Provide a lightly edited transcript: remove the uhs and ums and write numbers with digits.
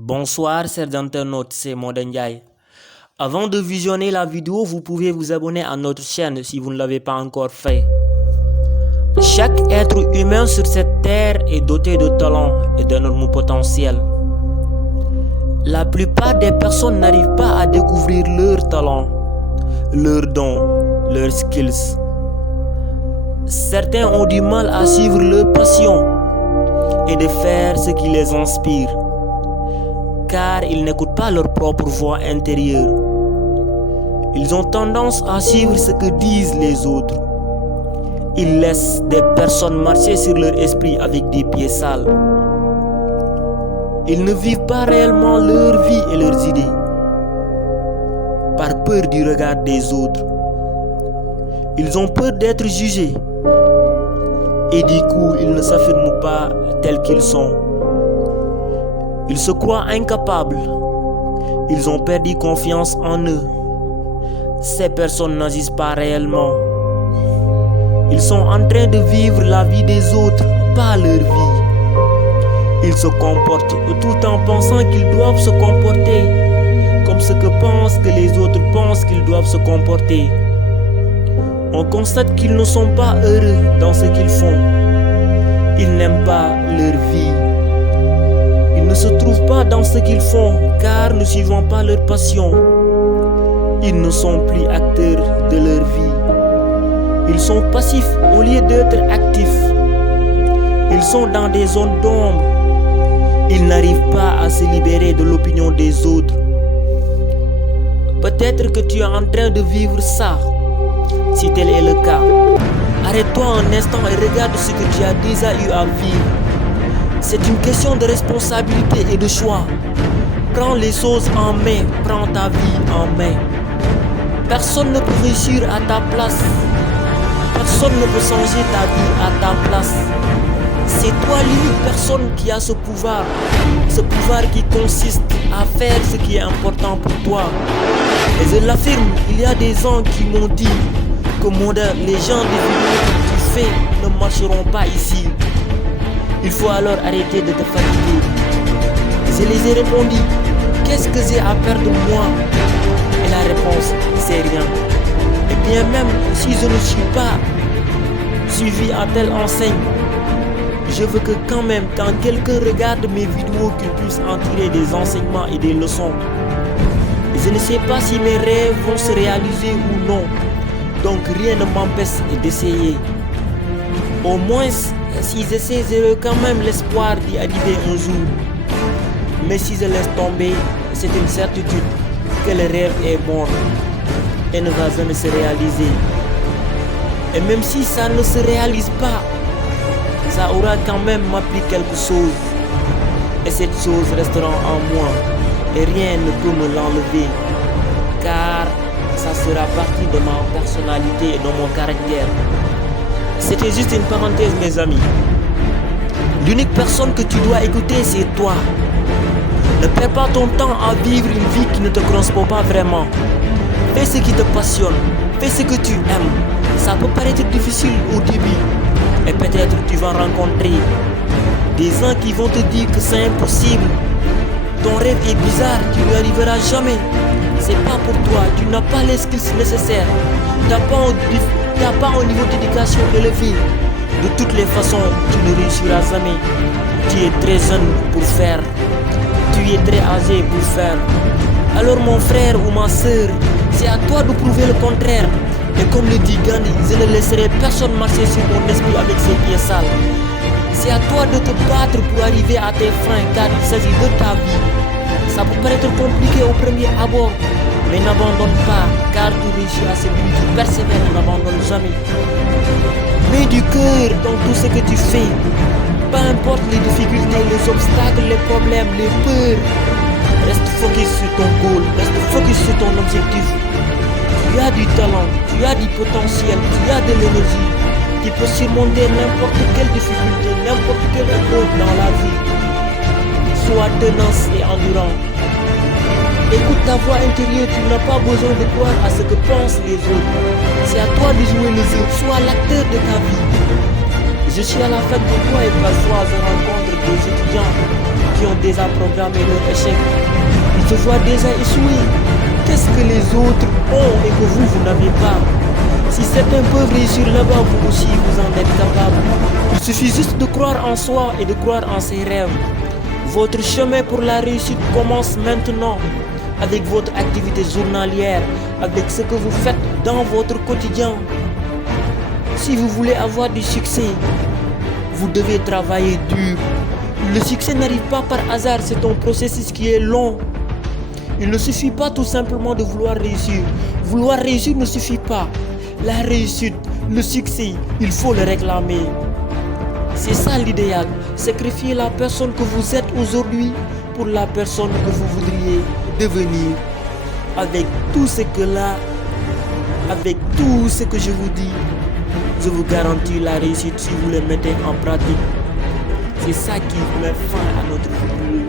Bonsoir chers internautes, c'est Modou Ndiaye. Avant de visionner la vidéo, vous pouvez vous abonner à notre chaîne si vous ne l'avez pas encore fait. Chaque être humain sur cette terre est doté de talents et d'énormes potentiels. La plupart des personnes n'arrivent pas à découvrir leurs talents, leurs dons, leurs skills. Certains ont du mal à suivre leur passion et de faire ce qui les inspire, car ils n'écoutent pas leur propre voix intérieure. Ils ont tendance à suivre ce que disent les autres. Ils laissent des personnes marcher sur leur esprit avec des pieds sales. Ils ne vivent pas réellement leur vie et leurs idées, par peur du regard des autres. Ils ont peur d'être jugés, et du coup ils ne s'affirment pas tels qu'ils sont. Ils se croient incapables. Ils ont perdu confiance en eux. Ces personnes n'agissent pas réellement. Ils sont en train de vivre la vie des autres, pas leur vie. Ils se comportent tout en pensant qu'ils doivent se comporter comme ce que pensent que les autres pensent qu'ils doivent se comporter. On constate qu'ils ne sont pas heureux dans ce qu'ils font. Ils n'aiment pas leur vie. Ils ne se trouvent pas dans ce qu'ils font car ne suivant pas leur passion. Ils ne sont plus acteurs de leur vie. Ils sont passifs au lieu d'être actifs. Ils sont dans des zones d'ombre. Ils n'arrivent pas à se libérer de l'opinion des autres. Peut-être que tu es en train de vivre ça. Si tel est le cas, arrête-toi un instant et regarde ce que tu as déjà eu à vivre. C'est une question de responsabilité et de choix. Prends les choses en main, prends ta vie en main. Personne ne peut réussir à ta place. Personne ne peut changer ta vie à ta place. C'est toi l'unique personne qui a ce pouvoir qui consiste à faire ce qui est important pour toi. Et je l'affirme, il y a des gens qui m'ont dit que les gens des vidéos que tu fais ne marcheront pas ici. Il faut alors arrêter de te fatiguer. Je les ai répondu, qu'est-ce que j'ai à perdre moi? Et la réponse, c'est rien. Et bien même si je ne suis pas suivi à telle enseigne, je veux que quand même quand quelqu'un regarde mes vidéos, qu'il puisse en tirer des enseignements et des leçons. Je ne sais pas si mes rêves vont se réaliser ou non. Donc rien ne m'empêche d'essayer. Au moins, si j'essaie, j'aurai quand même l'espoir d'y arriver un jour. Mais si je laisse tomber, c'est une certitude que le rêve est mort et ne va jamais se réaliser. Et même si ça ne se réalise pas, ça aura quand même appris quelque chose. Et cette chose restera en moi et rien ne peut me l'enlever, car ça sera partie de ma personnalité et de mon caractère. C'était juste une parenthèse, mes amis. L'unique personne que tu dois écouter, c'est toi. Ne perds pas ton temps à vivre une vie qui ne te correspond pas vraiment. Fais ce qui te passionne, fais ce que tu aimes. Ça peut paraître difficile au début, et peut-être tu vas rencontrer des gens qui vont te dire que c'est impossible. Ton rêve est bizarre, tu n'y arriveras jamais. C'est pas pour toi, tu n'as pas les skills nécessaires. Tu n'as pas un niveau d'éducation élevé. De toutes les façons, tu ne réussiras jamais. Tu es très jeune pour faire. Tu es très âgé pour faire. Alors mon frère ou ma soeur, c'est à toi de prouver le contraire. Et comme le dit Gandhi, je ne laisserai personne marcher sur mon esprit avec ses pieds sales. C'est à toi de te battre pour arriver à tes fins, car il s'agit de ta vie. Ça peut paraître compliqué au premier abord, mais n'abandonne pas, car tu réussis à celui qui persévère et n'abandonne jamais. Mets du cœur dans tout ce que tu fais. Peu importe les difficultés, les obstacles, les problèmes, les peurs. Reste focus sur ton goal, reste focus sur ton objectif. Tu as du talent, tu as du potentiel, tu as de l'énergie qui peut surmonter n'importe quelle difficulté, n'importe quelle épreuve dans la vie. Sois tenace et endurant. Écoute ta voix intérieure, tu n'as pas besoin de croire à ce que pensent les autres. C'est à toi de jouer le jeu, sois l'acteur de ta vie. Je suis à la fête de toi et parfois je rencontre des étudiants qui ont déjà programmé leur échec. Ils se voient déjà échouer. Qu'est-ce que les autres ont et que vous n'avez pas? Si certains peuvent réussir là-bas, vous aussi vous en êtes capable. Il suffit juste de croire en soi et de croire en ses rêves. Votre chemin pour la réussite commence maintenant avec votre activité journalière, avec ce que vous faites dans votre quotidien. Si vous voulez avoir du succès, vous devez travailler dur. Le succès n'arrive pas par hasard, c'est un processus qui est long. Il ne suffit pas tout simplement de vouloir réussir. Vouloir réussir ne suffit pas. La réussite, le succès, il faut le réclamer. C'est ça l'idéal, sacrifier la personne que vous êtes aujourd'hui pour la personne que vous voudriez devenir. Avec tout ce que là, avec tout ce que je vous dis, je vous garantis la réussite si vous le mettez en pratique. C'est ça qui met fin à notre vidéo.